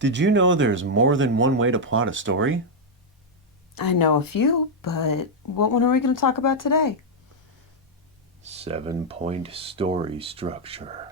Did you know there's more than one way to plot a story? I know a few, but what one are we going to talk about today? 7-point story structure.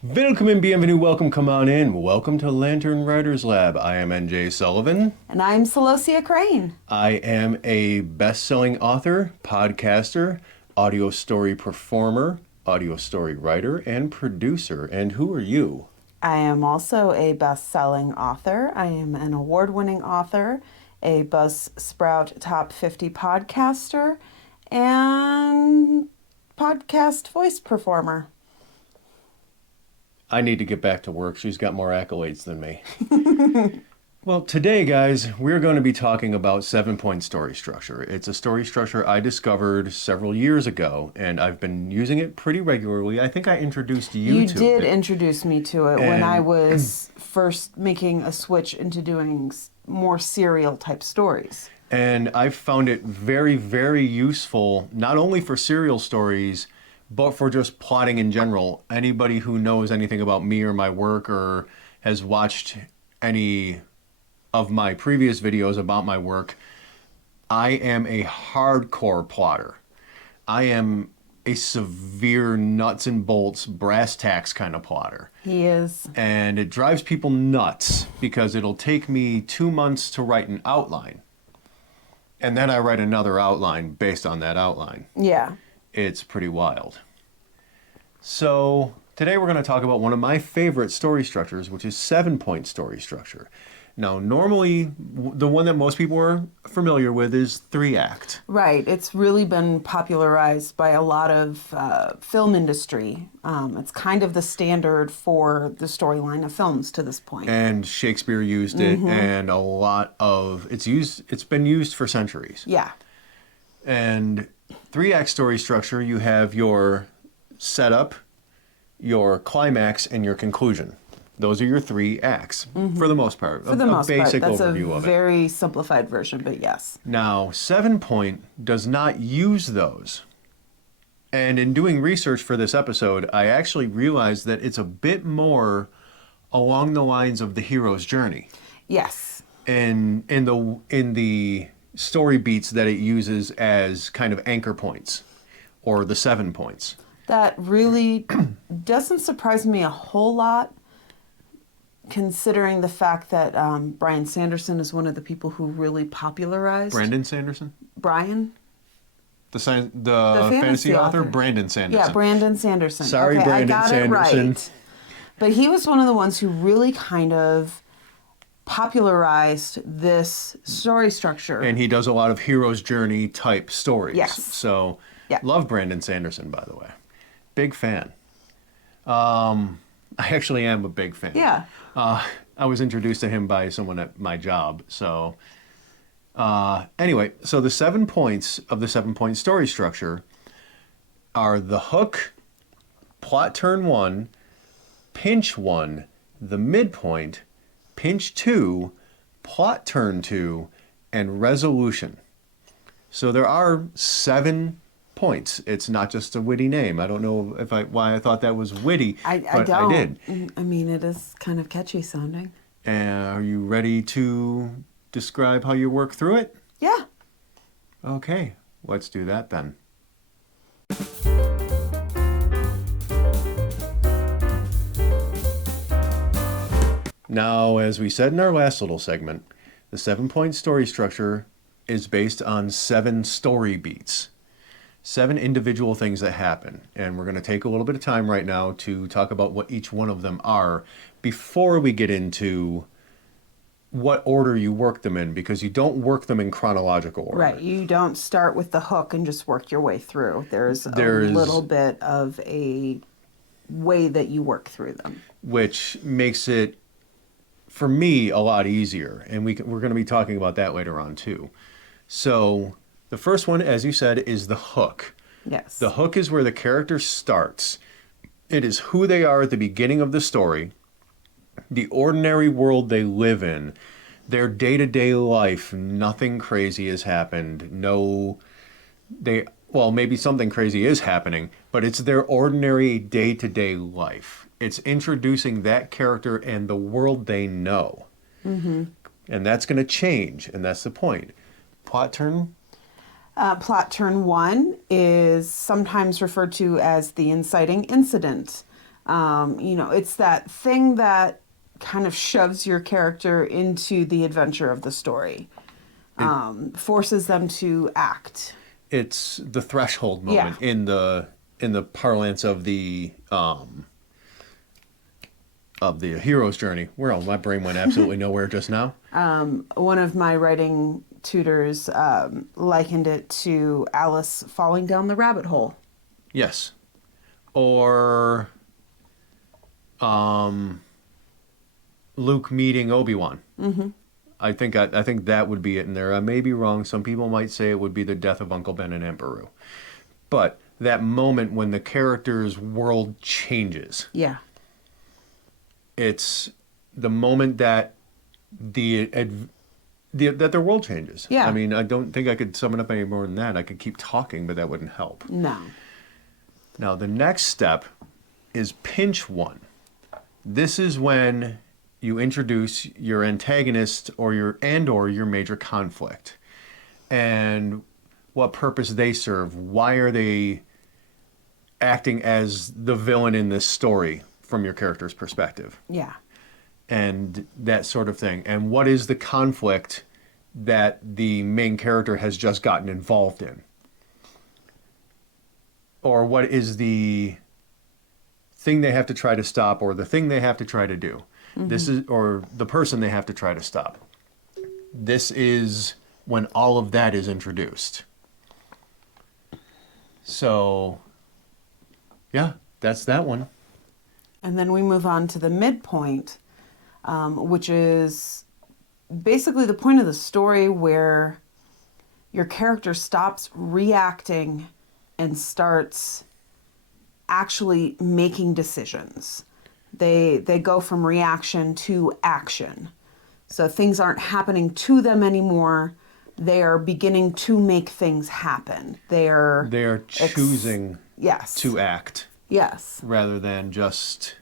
Welcome and bienvenue, welcome, come on in. Welcome to Lantern Writers Lab. I am NJ Sullivan. And I'm Celosia Crane. I am a best-selling author, podcaster, audio story performer, audio story writer, and producer. And who are you? I am also a best-selling author. I am an award-winning author, a Buzzsprout Top 50 podcaster, and podcast voice performer. I need to get back to work. She's got more accolades than me. Well, today, guys, we're going to be talking about 7-point story structure. It's a story structure I discovered several years ago, and I've been using it pretty regularly. I think I introduced you to it. You did introduce me to it when I was first making a switch into doing more serial type stories. And I've found it very, very useful, not only for serial stories, but for just plotting in general. Anybody who knows anything about me or my work or has watched any of my previous videos about my work, I am a hardcore plotter. I am a severe nuts and bolts, brass tacks kind of plotter. He is. And it drives people nuts because it'll take me 2 months to write an outline. And then I write another outline based on that outline. Yeah. It's pretty wild. So today we're going to talk about one of my favorite story structures, which is 7-point story structure. Now, normally, the one that most people are familiar with is 3-act. Right. It's really been popularized by a lot of film industry. It's kind of the standard for the storyline of films to this point. And Shakespeare used it, and a lot of it's been used for centuries. Yeah. And 3-act story structure, you have your setup, your climax, and your conclusion. Those are your 3 acts, for the most part. For the most part, basic that's overview a of it. very simplified version, but yes. Now, 7-point does not use those. And in doing research for this episode, I actually realized that it's a bit more along the lines of the hero's journey. Yes. And in the story beats that it uses as kind of anchor points, or the 7 points. That really doesn't surprise me a whole lot, considering the fact that Brian Sanderson is one of the people who really popularized... Brandon Sanderson? Brian? The fantasy author? Brandon Sanderson. Yeah, Brandon Sanderson. Sorry, okay, Brandon I got Sanderson. It right. But he was one of the ones who really kind of popularized this story structure. And he does a lot of hero's journey type stories. Yes. So, yeah. Love Brandon Sanderson, by the way. Big fan. I actually am a big fan. Yeah. I was introduced to him by someone at my job. So, anyway, so the 7 points of the 7-point story structure are the hook, plot turn 1, pinch 1, the midpoint, pinch 2, plot turn 2, and resolution. So there are 7 points. It's not just a witty name. I don't know why I thought that was witty, but I did. I mean, it is kind of catchy sounding. Are you ready to describe how you work through it? Yeah. Okay, let's do that then. Now, as we said in our last little segment, the 7-point story structure is based on 7 story beats. 7 individual things that happen. And we're going to take a little bit of time right now to talk about what each one of them are before we get into what order you work them in, because you don't work them in chronological order. Right. You don't start with the hook and just work your way through. There's a little bit of a way that you work through them. Which makes it, for me, a lot easier. And we're going to be talking about that later on too. So the first one, as you said, is the hook. Yes. The hook is where the character starts. It is who they are at the beginning of the story. the ordinary world they live in, their day-to-day life, nothing crazy has happened. Well, maybe something crazy is happening, but it's their ordinary day-to-day life. It's introducing that character and the world they know. Mm-hmm. And that's going to change, and that's the point. Plot turn? Plot turn 1 is sometimes referred to as the inciting incident. It's that thing that kind of shoves your character into the adventure of the story, forces them to act. It's the threshold moment in the parlance of the hero's journey. Well, my brain went absolutely nowhere just now. One of my writing tutors likened it to Alice falling down the rabbit hole. Yes. Or Luke meeting Obi-Wan. Mm-hmm. I think that would be it in there. I may be wrong. Some people might say it would be the death of Uncle Ben and Aunt Beru. But that moment when the character's world changes. Yeah. It's the moment that that their world changes. Yeah. I mean, I don't think I could sum it up any more than that. I could keep talking, but that wouldn't help. No. Now, the next step is pinch 1. This is when you introduce your antagonist or your major conflict and what purpose they serve. Why are they acting as the villain in this story from your character's perspective? Yeah. And that sort of thing. And what is the conflict that the main character has just gotten involved in? Or what is the thing they have to try to stop, or the thing they have to try to do? Mm-hmm. Or the person they have to try to stop. This is when all of that is introduced. So, yeah, that's that one. And then we move on to the midpoint, which is basically the point of the story where your character stops reacting and starts actually making decisions. They go from reaction to action. So things aren't happening to them anymore. They are beginning to make things happen. They are choosing to act. Yes. Rather than just,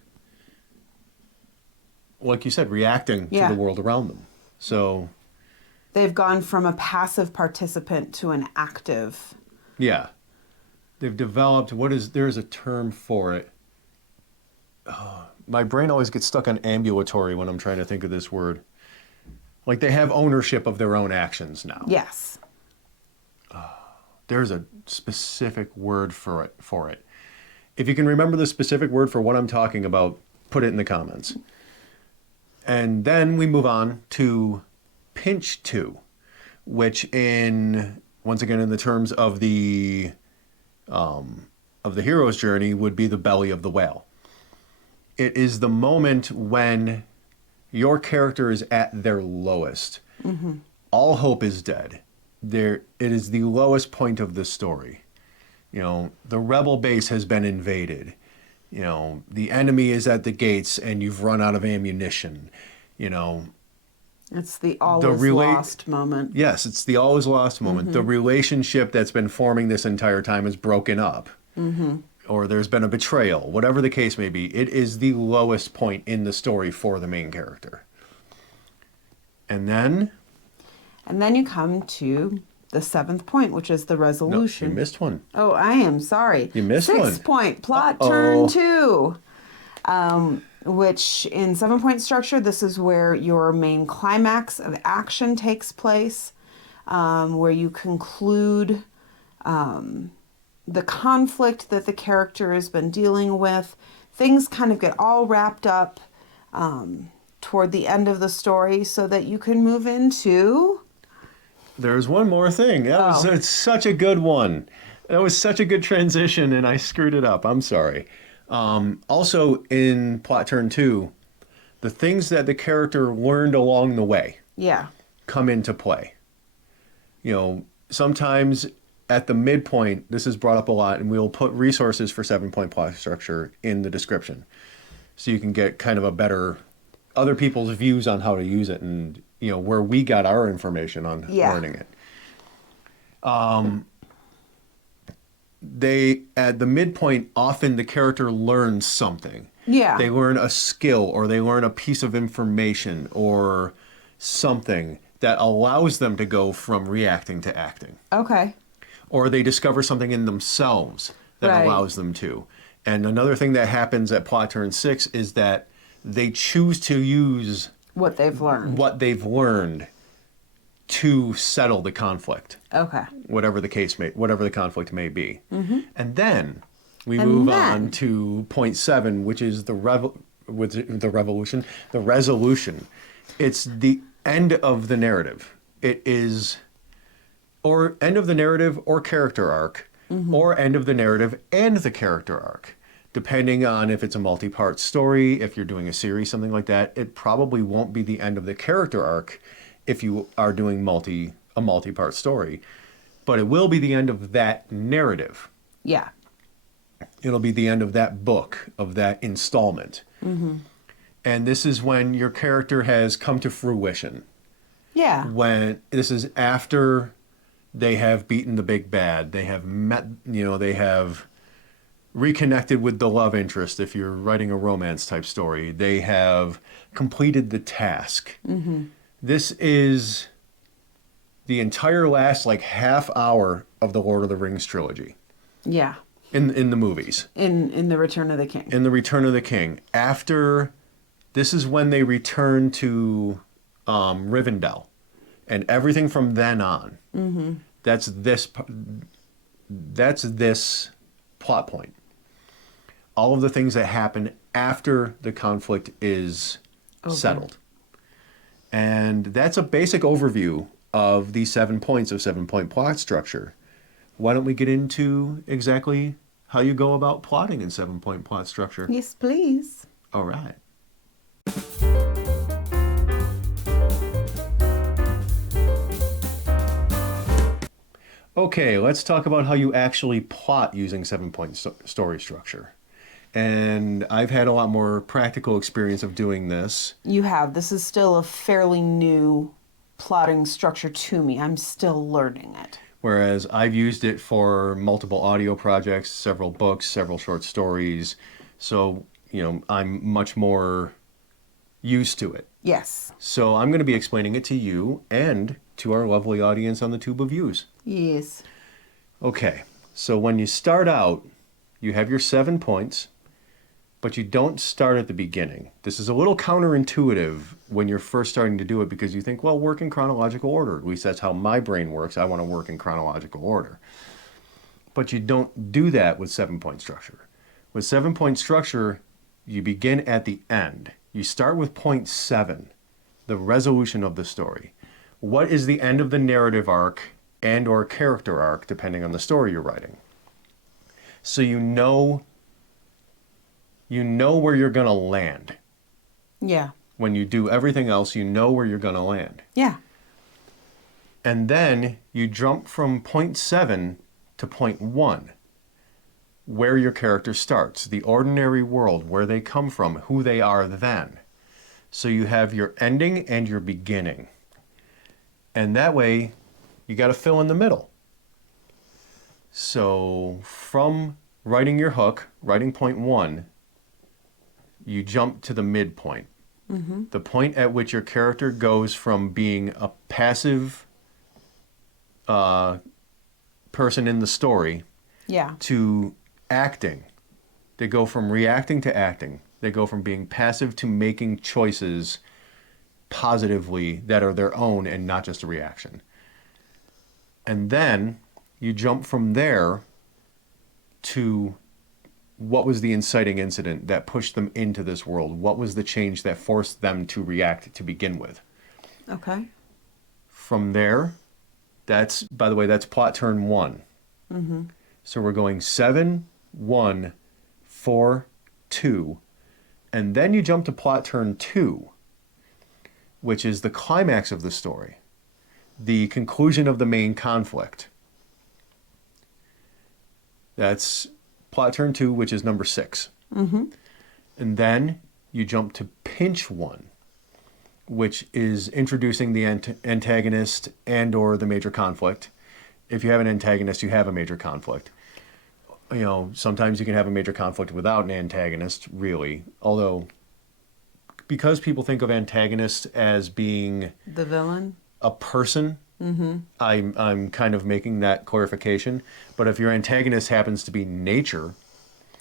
like you said, reacting to the world around them. So they've gone from a passive participant to an active. Yeah. They've developed, there's a term for it. My brain always gets stuck on ambulatory when I'm trying to think of this word. Like they have ownership of their own actions now. Yes. There's a specific word for it. If you can remember the specific word for what I'm talking about, put it in the comments. And then we move on to pinch 2, which once again in the terms of the hero's journey would be the belly of the whale. It is the moment when your character is at their lowest. Mm-hmm. All hope is dead. It is the lowest point of the story. The rebel base has been invaded. The enemy is at the gates and you've run out of ammunition. It's the all is lost moment. Yes, it's the all is lost moment. Mm-hmm. The relationship that's been forming this entire time is broken up. Mm-hmm. Or there's been a betrayal. Whatever the case may be, it is the lowest point in the story for the main character. And then you come to the 7th point, which is the resolution. No, you missed one. Oh, I am sorry. You missed one. 6th point, plot turn 2. Which in 7-point structure, this is where your main climax of action takes place, where you conclude the conflict that the character has been dealing with. Things kind of get all wrapped up toward the end of the story so that you can move into... There's one more thing. It's such a good one. That was such a good transition, and I screwed it up. I'm sorry. Also, in plot turn 2, the things that the character learned along the way come into play. Sometimes at the midpoint, this is brought up a lot, and we'll put resources for 7-point plot structure in the description so you can get kind of a better other people's views on how to use it, and where we got our information on learning it. They, at the midpoint, often the character learns something. Yeah. They learn a skill, or they learn a piece of information, or something that allows them to go from reacting to acting. Okay. Or they discover something in themselves that Right. allows them to. And another thing that happens at plot turn 6 is that they choose to use What they've learned to settle the conflict, Okay. whatever the conflict may be. Mm-hmm. And then we And move then- on to point 7, which is the resolution. It's the end of the narrative. It is, or end of the narrative or character arc, or end of the narrative and the character arc. Depending on if it's a multi-part story, if you're doing a series, something like that, it probably won't be the end of the character arc if you are doing a multi-part story, but it will be the end of that narrative. Yeah. It'll be the end of that book, of that installment. And this is when your character has come to fruition. Yeah. When this is after they have beaten the big bad, they have met, they have reconnected with the love interest. If you're writing a romance type story, they have completed the task. This is the entire last half hour of the Lord of the Rings trilogy Yeah. in the movies. In the Return of the King. In the Return of the King, this is when they return to Rivendell, and everything from then on. That's this plot point. All of the things that happen after the conflict is settled. And that's a basic overview of the 7 points of 7-point plot structure. Why don't we get into exactly how you go about plotting in 7-point plot structure? Yes, please. All right. Okay, let's talk about how you actually plot using 7-point story structure. And I've had a lot more practical experience of doing this. You have. This is still a fairly new plotting structure to me. I'm still learning it. Whereas I've used it for multiple audio projects, several books, several short stories. So, I'm much more used to it. Yes. So I'm going to be explaining it to you and to our lovely audience on the Tube of Views. Yes. Okay, so when you start out, you have your 7 points, but you don't start at the beginning. This is a little counterintuitive when you're first starting to do it, because you think, well, work in chronological order. At least that's how my brain works. I want to work in chronological order. But you don't do that with 7-point structure. With 7-point structure, you begin at the end. You start with point 7, the resolution of the story. What is the end of the narrative arc and or character arc, depending on the story you're writing? So you know where you're going to land. Yeah. When you do everything else, you know where you're going to land. Yeah. And then you jump from point 7 to point 1, where your character starts, the ordinary world, where they come from, who they are then. So you have your ending and your beginning. And that way, you got to fill in the middle. So from writing your hook, writing point 1, you jump to the midpoint. The point at which your character goes from being a passive person in the story Yeah. to acting. They go from reacting to acting. They go from being passive to making choices positively that are their own and not just a reaction. And then you jump from there to what was the inciting incident that pushed them into this world? What was the change that forced them to react to begin with? Okay. From there, by the way, that's plot turn 1. So we're going 7, 1, 4, 2, and then you jump to plot turn 2, which is the climax of the story, the conclusion of the main conflict. That's plot turn 2, which is number 6. And then you jump to pinch 1, which is introducing the antagonist and or the major conflict. If you have an antagonist, you have a major conflict. You know, sometimes you can have a major conflict without an antagonist, really. Although, because people think of antagonists as being The villain? a person, I'm kind of making that clarification. But if your antagonist happens to be nature,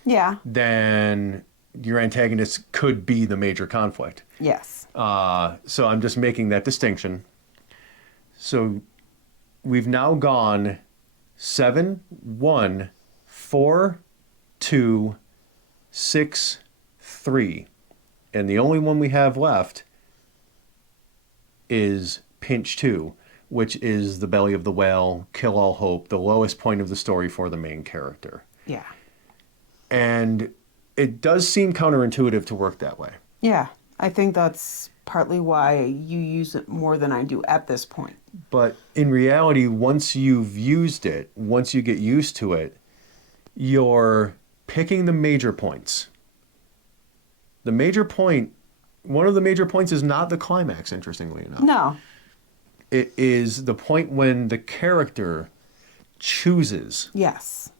Yeah. then your antagonist could be the major conflict. Yes. So I'm just making that distinction. So we've now gone 7, 1, 4, 2, 6, 3. And the only one we have left is pinch 2, which is the belly of the whale, kill all hope, the lowest point of the story for the main character. Yeah. And it does seem counterintuitive to work that way. Yeah. I think that's partly why you use it more than I do at this point. But in reality, once you've used it, once you get used to it, you're picking the major points. The major point, one of the major points is not the climax, interestingly enough. No. It is the point when the character chooses Yes.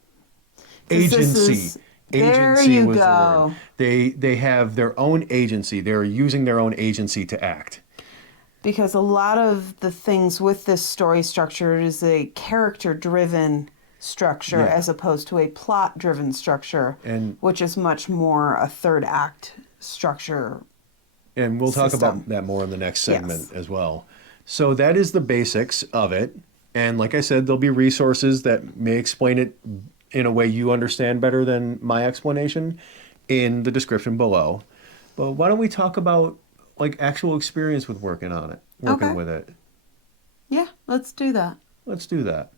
agency. There Agency you was the go. word. They have their own agency. They're using their own agency to act. Because a lot of the things with this story structure is a character-driven structure Yeah. as opposed to a plot-driven structure, And- which is much more a third act structure. And we'll talk System. about that more in the next segment Yes. as well. So that is the basics of it. And like I said, there'll be resources that may explain it in a way you understand better than my explanation in the description below. But why don't we talk about like actual experience with working on it, working Okay. with it. Yeah, let's do that. Let's do that.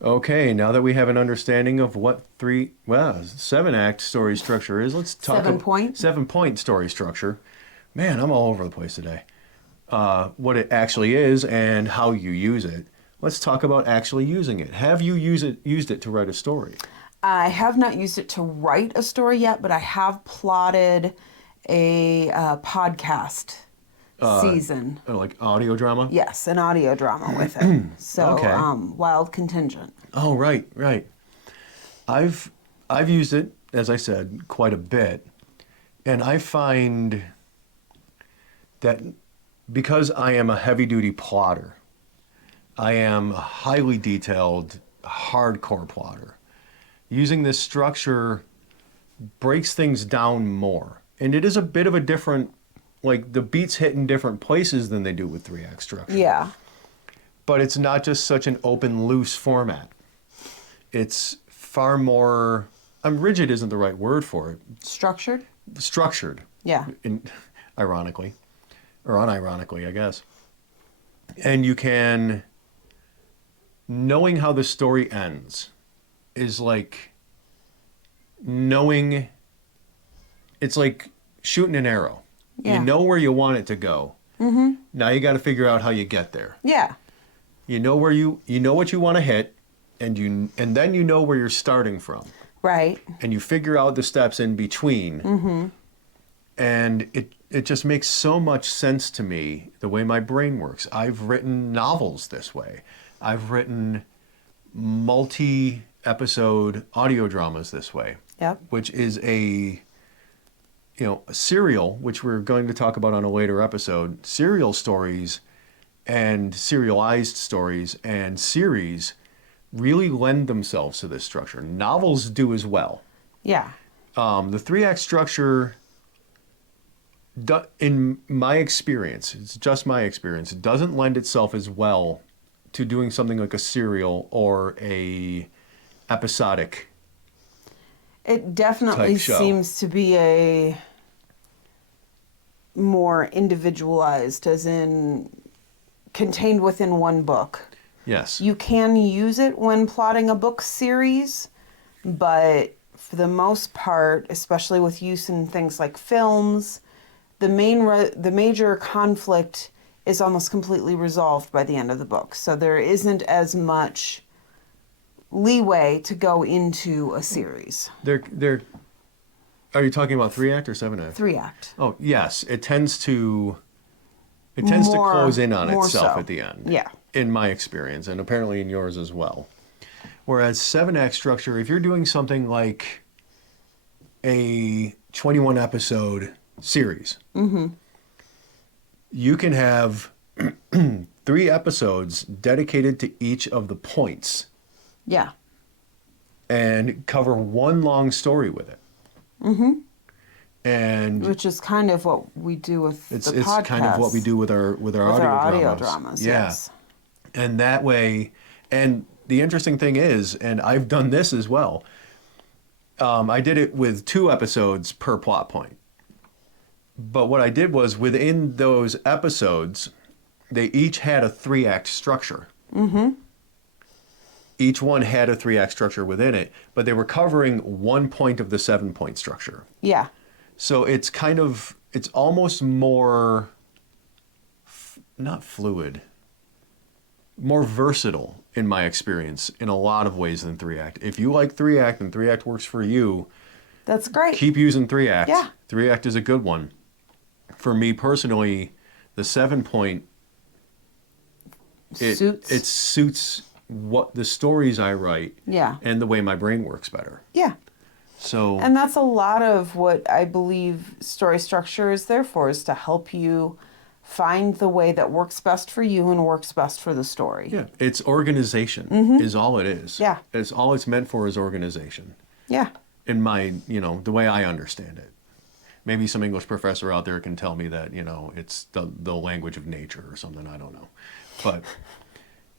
Okay, now that we have an understanding of what 7-act story structure is, let's talk 7-point? 7-point story structure. Man, I'm all over the place today. What it actually is and how you use it. Let's talk about actually using it. Have you used it to write a story? I have not used it to write a story yet, but I have plotted a podcast season. Like audio drama? Yes, an audio drama with it. So, Okay. Wild Contingent. Oh, right. I've used it, as I said, quite a bit. And I find that because I am a heavy-duty plotter, I am a highly detailed, hardcore plotter. Using this structure breaks things down more. And it is a bit of a different, like the beats hit in different places than they do with 3-act structure. Yeah. But it's not just such an open, loose format. It's far more, rigid isn't the right word for it. Structured? Structured. Yeah. Ironically. Or unironically, I guess. And you can, knowing how the story ends is like knowing, it's like shooting an arrow. Yeah. You know where you want it to go. Mm-hmm. Now you got to figure out how you get there. Yeah. You know where you know what you want to hit, and then you know where you're starting from, Right. and you figure out the steps in between. Mm-hmm. And it just makes so much sense to me the way my brain works. I've written novels this way. I've written multi-episode audio dramas this way. Yep. Which is a serial, which we're going to talk about on a later episode. Serial stories and serialized stories and series really lend themselves to this structure. Novels do as well. Yeah. The 3-act structure, in my experience, it's just my experience, it doesn't lend itself as well to doing something like a serial or a episodic. It definitely Type show. seems to be a more individualized, as in contained within one book. Yes. You can use it when plotting a book series, but for the most part, especially with use in things like films, the major conflict is almost completely resolved by the end of the book. So there isn't as much leeway to go into a series. They're. Are you talking about 3-act or 7-act? 3-act. Oh yes, it tends to close in on more itself so. at the end. Yeah. In my experience, and apparently in yours as well. Whereas 7-act structure, if you're doing something like a 21 episode series, you can have 3 episodes dedicated to each of the points Yeah. and cover one long story with it. And Which is kind of what we do with it's the podcast. kind of what we do with our audio dramas. Yeah. Yes. And that way, and the interesting thing is, and I've done this as well, I did it with 2 episodes per plot point. But what I did was within those episodes, they each had a 3-act structure. Each one had a 3-act structure within it, but they were covering one point of the 7-point structure. Yeah. So it's it's almost more, not fluid, more versatile in my experience in a lot of ways than 3-act. If you like 3-act and 3-act works for you, That's great. keep using 3-act. Yeah. 3-act is a good one. For me personally, the 7-point, it suits what the stories I write Yeah. and the way my brain works better. Yeah. So And that's a lot of what I believe story structure is there for, is to help you find the way that works best for you and works best for the story. yeah, it's organization is all it is. Yeah. It's all it's meant for is organization. Yeah. In my, the way I understand it. Maybe some English professor out there can tell me that, it's the language of nature or something, I don't know. But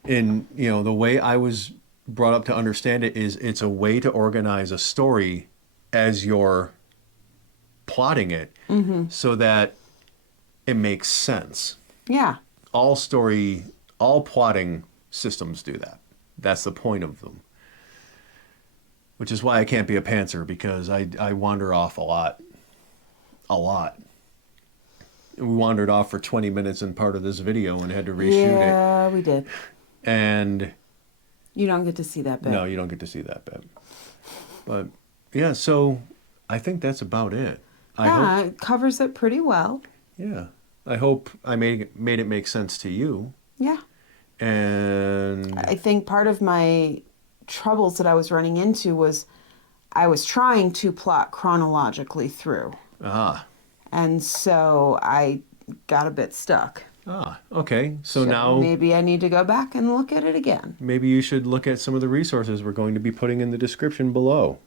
in, the way I was brought up to understand it is it's a way to organize a story as you're plotting it so that it makes sense. Yeah. All plotting systems do that. That's the point of them. Which is why I can't be a pantser, because I wander off a lot. A lot. We wandered off for 20 minutes in part of this video and had to reshoot it. Yeah, we did. And You don't get to see that bit. no, you don't get to see that bit. But yeah, so I think that's about it. It covers it pretty well. I hope I made it make sense to you. Yeah. And I think part of my troubles that I was running into was I was trying to plot chronologically through. And so I got a bit stuck. Okay. So now maybe I need to go back and look at it again. maybe you should look at some of the resources we're going to be putting in the description below.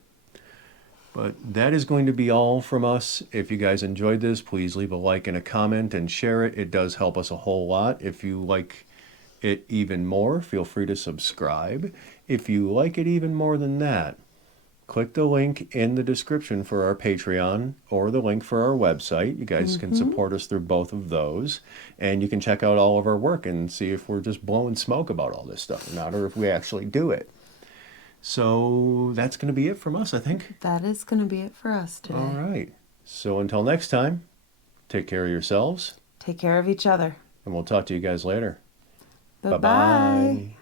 But that is going to be all from us. If you guys enjoyed this, please leave a like and a comment and share it. It does help us a whole lot. If you like it even more, feel free to subscribe. If you like it even more than that, click the link in the description for our Patreon or the link for our website. You guys can support us through both of those. And you can check out all of our work and see if we're just blowing smoke about all this stuff or not, or if we actually do it. So that's going to be it from us, I think. That is going to be it for us today. All right. So until next time, take care of yourselves. Take care of each other. And we'll talk to you guys later. Bye-bye. Bye-bye.